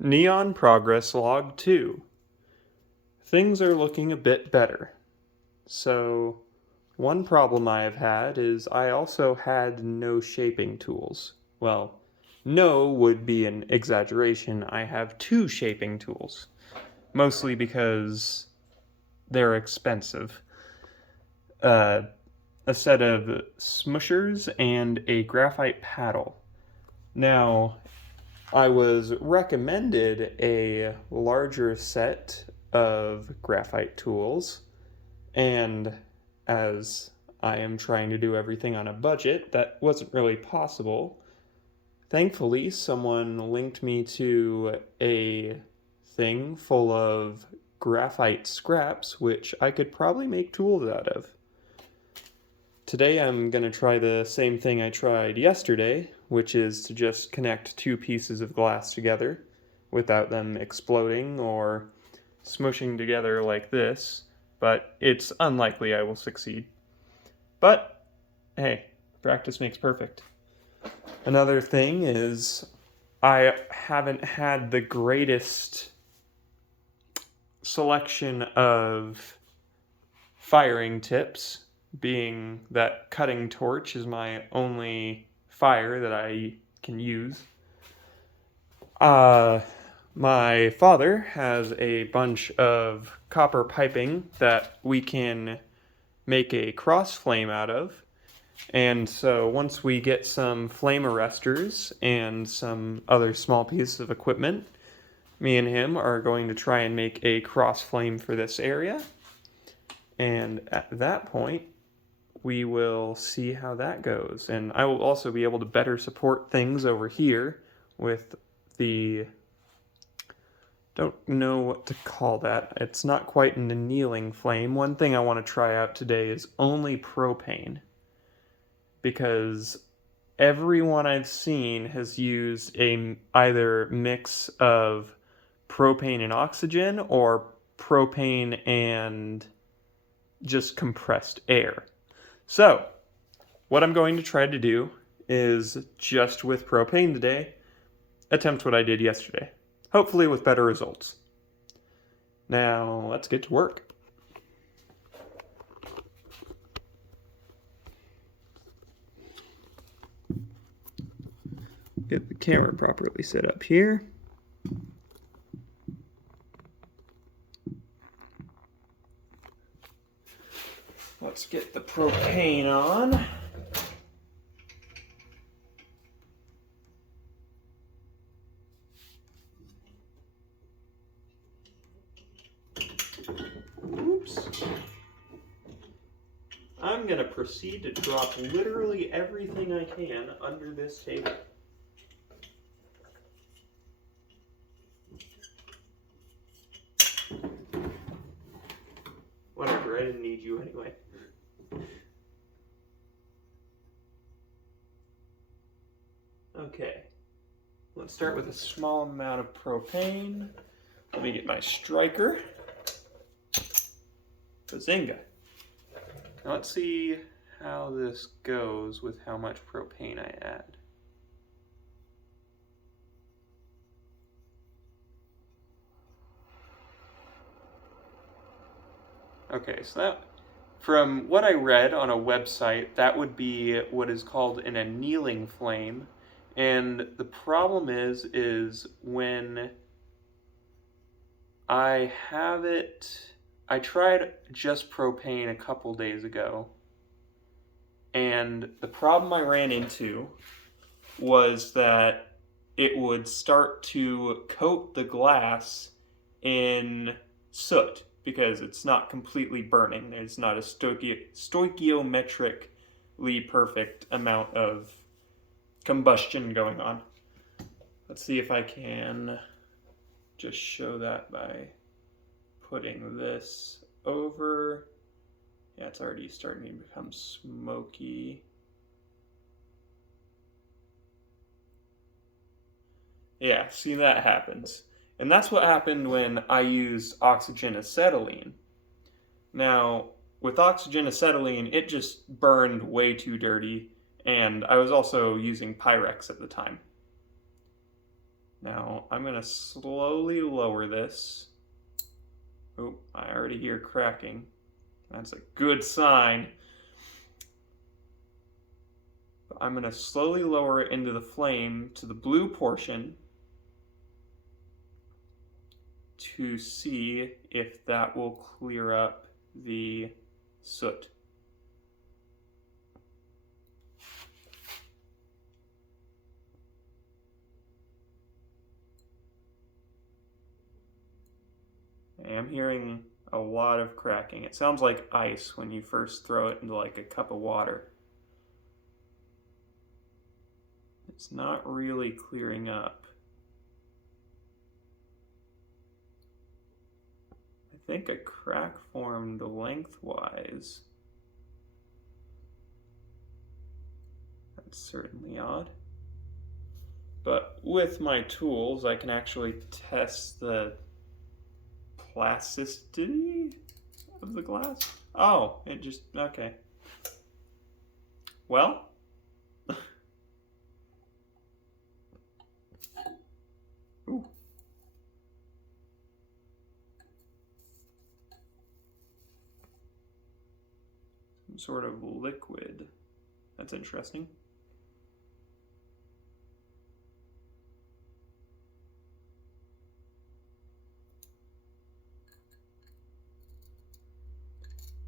Neon Progress Log 2. Things are looking a bit better. So, one problem I have had is I also had no shaping tools. Well, no would be an exaggeration. I have two shaping tools, mostly because they're expensive. Uh, a set of smushers and a graphite paddle. Now, I was recommended a larger set of graphite tools, and as I am trying to do everything on a budget, that wasn't really possible. Thankfully, someone linked me to a thing full of graphite scraps, which I could probably make tools out of. Today I'm going to try the same thing I tried yesterday, which is to just connect two pieces of glass together without them exploding or smushing together like this, but it's unlikely I will succeed. But, hey, practice makes perfect. Another thing is I haven't had the greatest selection of firing tips, being that cutting torch is my only fire that I can use. My father has a bunch of copper piping that we can make a cross flame out of. And so once we get some flame arresters and some other small pieces of equipment, me and him are going to try and make a cross flame for this area. And at that point, we will see how that goes. And I will also be able to better support things over here with the, don't know what to call that. It's not quite an annealing flame. One thing I want to try out today is only propane, because everyone I've seen has used a either mix of propane and oxygen or propane and just compressed air. So, what I'm going to try to do is just with propane today, attempt what I did yesterday. Hopefully with better results. Now, let's get to work. Get the camera properly set up here. Let's get the propane on. Oops. I'm going to proceed to drop literally everything I can under this table. Whatever, I didn't need you anyway. Okay, let's start with a small amount of propane. Let me get my striker. Bazinga. Now let's see how this goes with how much propane I add. Okay, so that, from what I read on a website, that would be what is called an annealing flame. And the problem is when I have it, I tried just propane a couple days ago, and the problem I ran into was that it would start to coat the glass in soot because it's not completely burning. There's not a stoichiometrically perfect amount of combustion going on. Let's see if I can just show that by putting this over. Yeah, it's already starting to become smoky. Yeah, see, that happens. And that's what happened when I used oxygen acetylene. Now, with oxygen acetylene, it just burned way too dirty, and I was also using Pyrex at the time. Now I'm going to slowly lower this. Oh, I already hear cracking. That's a good sign. But I'm going to slowly lower it into the flame to the blue portion to see if that will clear up the soot. I am hearing a lot of cracking. It sounds like ice when you first throw it into like a cup of water. It's not really clearing up. I think a crack formed lengthwise. That's certainly odd. But with my tools, I can actually test the plasticity of the glass. Oh, it just, okay. Well, ooh. Some sort of liquid. That's interesting.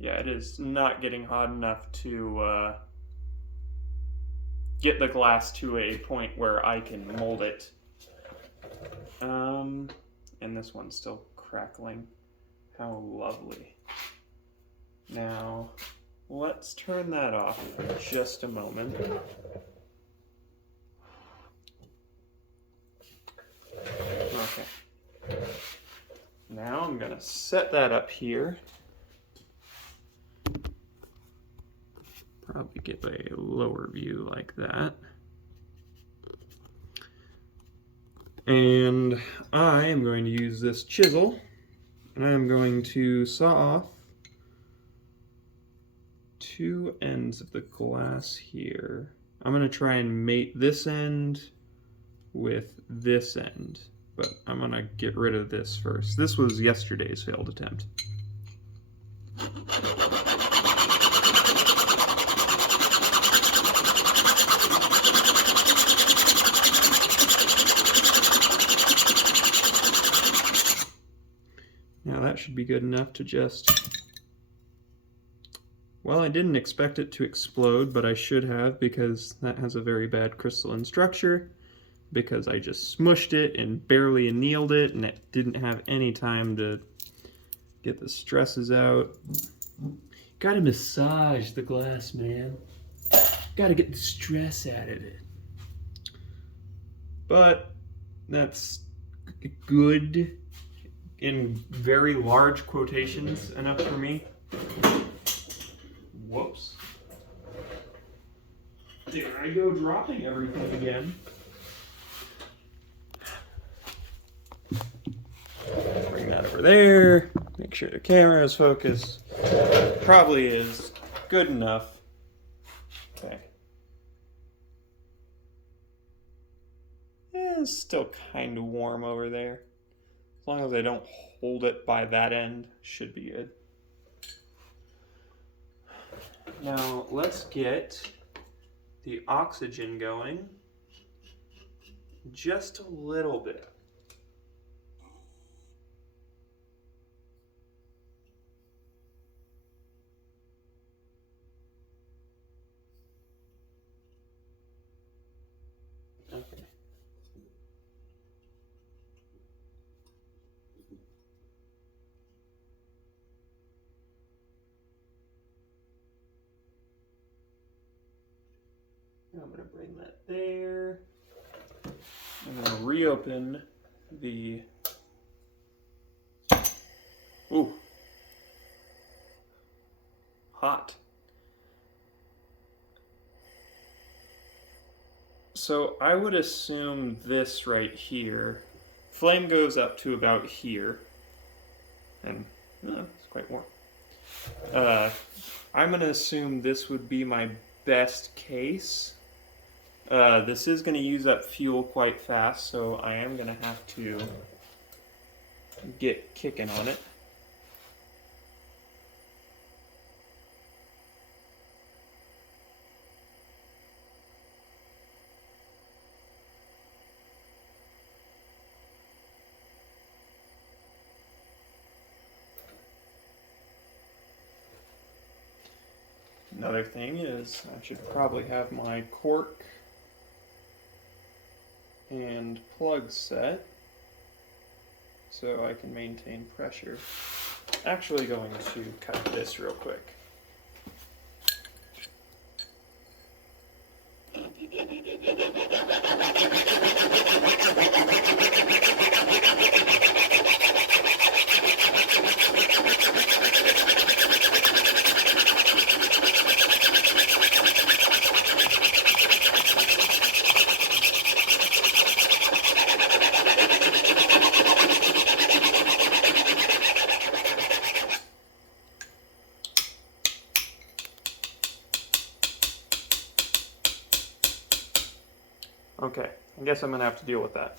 Yeah, it is not getting hot enough to get the glass to a point where I can mold it. And this one's still crackling. How lovely. Now, let's turn that off for just a moment. Okay. Now I'm gonna set that up here. Probably get a lower view like that. And I am going to use this chisel, and I'm going to saw off two ends of the glass here. I'm going to try and mate this end with this end, but I'm going to get rid of this first. This was yesterday's failed attempt. Now that should be good enough to just... Well, I didn't expect it to explode, but I should have, because that has a very bad crystalline structure, because I just smushed it and barely annealed it, and it didn't have any time to get the stresses out. Gotta massage the glass, man. Gotta get the stress out of it. But that's good in very large quotations enough for me. Whoops. There I go, dropping everything again. Bring that over there. Make sure the camera is focused. Probably is good enough. Okay. It's still kind of warm over there. As long as I don't hold it by that end, should be good. Now let's get the oxygen going just a little bit. Okay. I'm going to bring that there. I'm going to reopen the... Ooh. Hot. So I would assume this right here, flame goes up to about here, and it's quite warm. I'm going to assume this would be my best case. This is going to use up fuel quite fast, so I am going to have to get kicking on it. Another thing is I should probably have my cork and plug set so I can maintain pressure. Actually going to cut this real quick. Okay, I guess I'm gonna have to deal with that.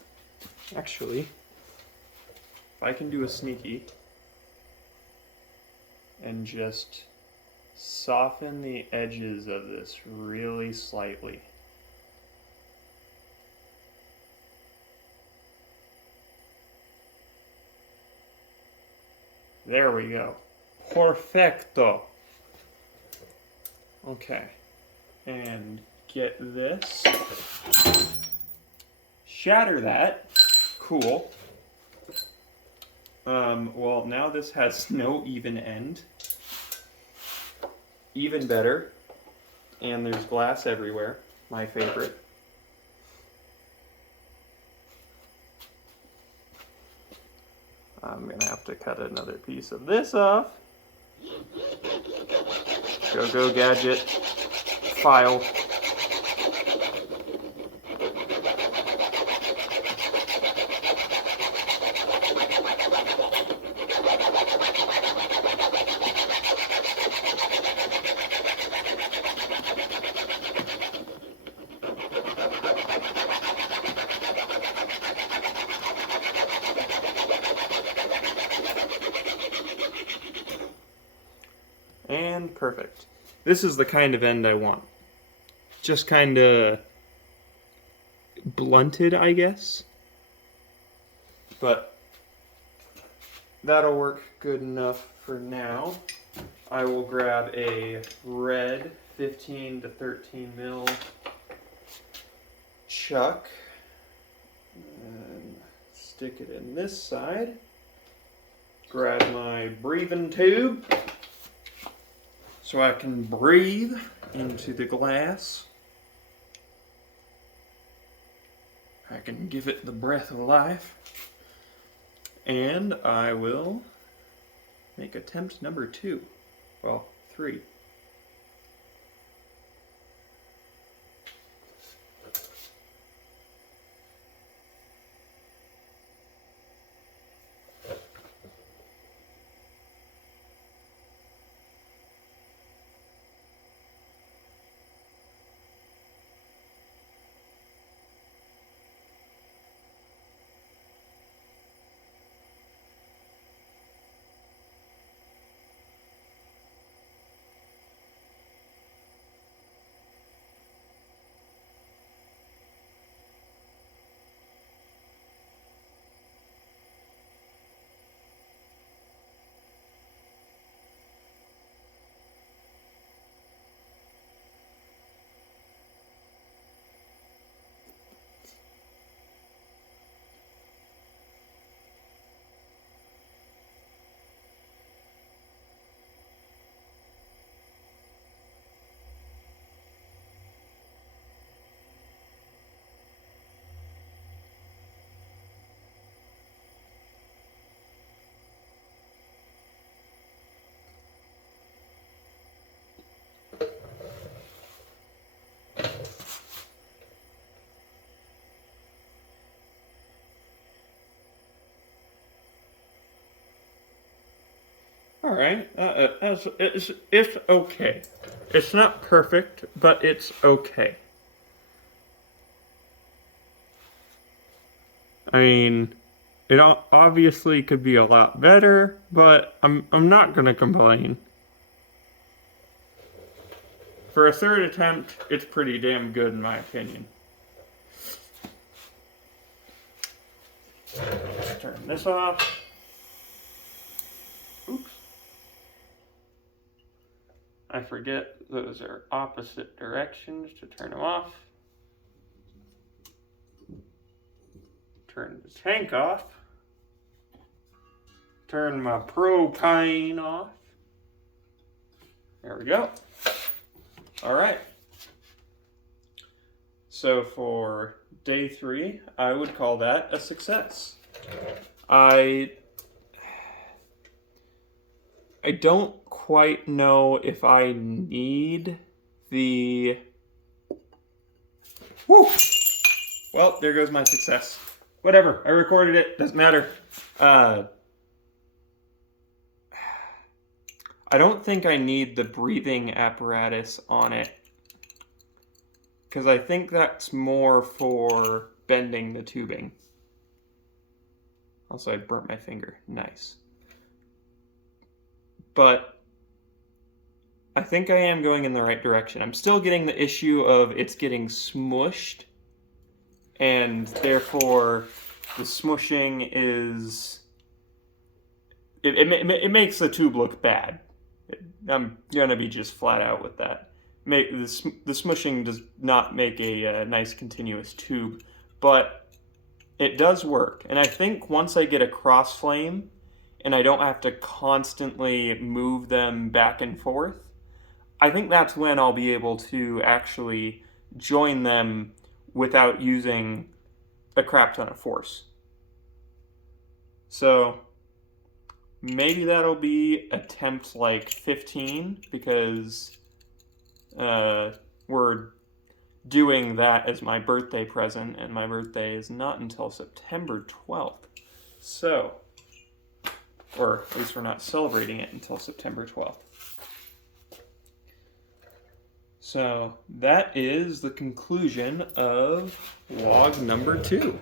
Actually, if I can do a sneaky and just soften the edges of this really slightly. There we go. Perfecto. Okay, and get this. Shatter that. Cool. Well, now this has no even end. Even better. And there's glass everywhere. My favorite. I'm gonna have to cut another piece of this off. Go gadget. File. And perfect. This is the kind of end I want. Just kind of blunted, I guess. But that'll work good enough for now. I will grab a red 15 to 13 mil chuck and stick it in this side. Grab my breathing tube so I can breathe into the glass. I can give it the breath of life. And I will make attempt number 2. Well, 3. All right, it's okay. It's not perfect, but it's okay. I mean, it obviously could be a lot better, but I'm not gonna complain. For a third attempt, it's pretty damn good in my opinion. Let's turn this off. Oops. I forget those are opposite directions to turn them off. Turn the tank off. Turn my propane off. There we go. All right. So for day 3, I would call that a success. I don't quite know if I need the... Woo! Well, there goes my success. Whatever, I recorded it, doesn't matter. I don't think I need the breathing apparatus on it, because I think that's more for bending the tubing. Also, I burnt my finger. Nice. But I think I am going in the right direction. I'm still getting the issue of it's getting smushed, and therefore the smushing is... It makes the tube look bad. I'm gonna be just flat out with that. The smushing does not make a nice continuous tube, but it does work. And I think once I get a cross flame and I don't have to constantly move them back and forth, I think that's when I'll be able to actually join them without using a crap ton of force. So maybe that'll be attempt like 15, because we're doing that as my birthday present, and my birthday is not until September 12th. So, or at least we're not celebrating it until September 12th. So that is the conclusion of log number 2.